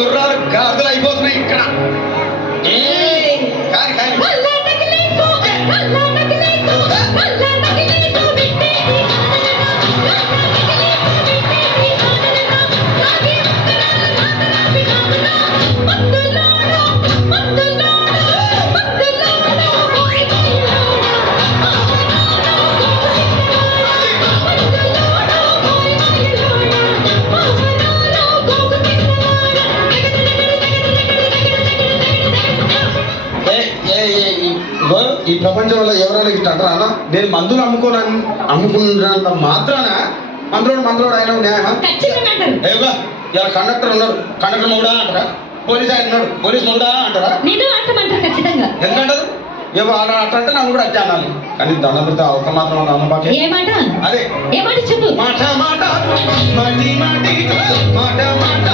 గుర్రాలు గాజులు అయిపోతున్నాయి ఇక్కడ. ఈ ప్రపంచంలో ఎవరైనా ఇట్లా అంటారా అన్న? నేను మందులు అమ్ముకున్నంత మాత్రాన మందులోడు ఆయన న్యాయమా? ఏవా ఇలా కండక్టర్ ఉన్నాడు, కండక్టర్ మొగుడా అంటారా? పోలీస్ ఆయన ఉన్నాడు, పోలీస్ మొగుడా అంటారా? ఎందుకంటారు? ఏవో అట్లా అంటే నన్ను కూడా అట్లా అనాలి. కానీ దండ పెడితే ఒక మాత్రం అమ్మ అదే చెప్పు. మాట మాట మాటి మాటి మాట మాట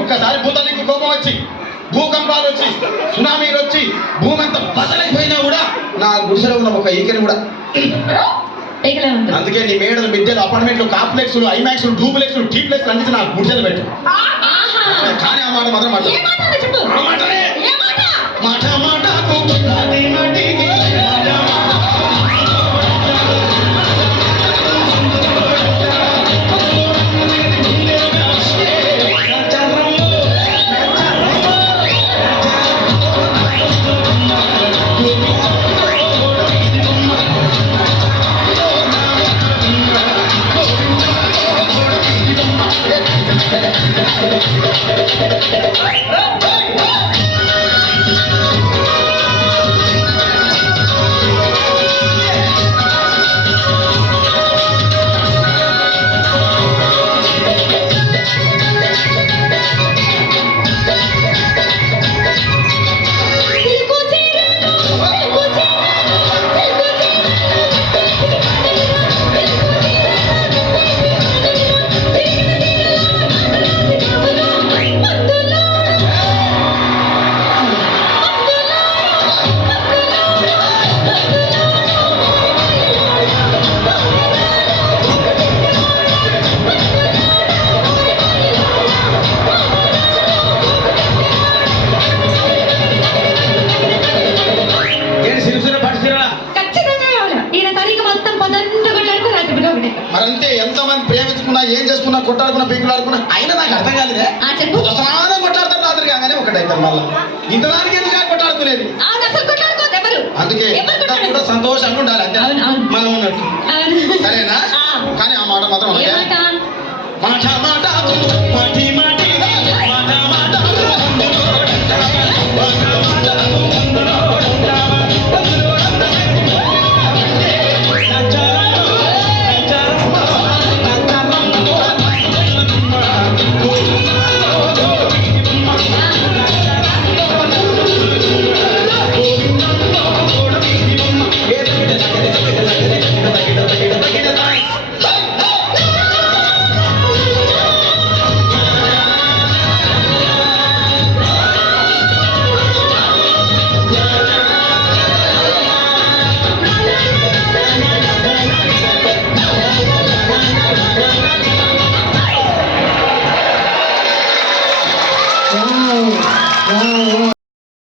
ఒక్కసారి భూతానికి కోపం వచ్చి, భూకంపాలు వచ్చి, సునామీలు వచ్చి, భూమి అంతా బదలైపోయినా కూడా నా గుడిసెలో ఉన్న ఒక ఈకెని కూడా. అందుకే నీ మేడలు, మిద్దెలు, అపార్ట్మెంట్లు, కాంప్లెక్స్లు, ఐమాక్స్లు, డూప్లెక్స్లు, టీప్లెక్స్లు అన్నిటి నా గుడిసెలు పెట్టు. కానీ ఆ మాట మాత్రం మాట మరంతే. ఎంతమంది ప్రేమించుకున్నా, ఏం చేసుకున్నా, కొట్టాడుకున్నా, పీకులు ఆడుకున్నా అయినా నాకు అర్థం కాలేదే. చాలా కొట్టాడుతారు రాత్రి కాగానే ఒకటైతారు. మళ్ళీ ఇంతదానికి ఎందుకు కొట్టాడుకునేది? అందుకే కూడా సంతోషంగా ఉండాలి, అంతే మనం ఉన్నట్టు. సరేనా? కానీ ఆ మాట మాత్రం మాట మాట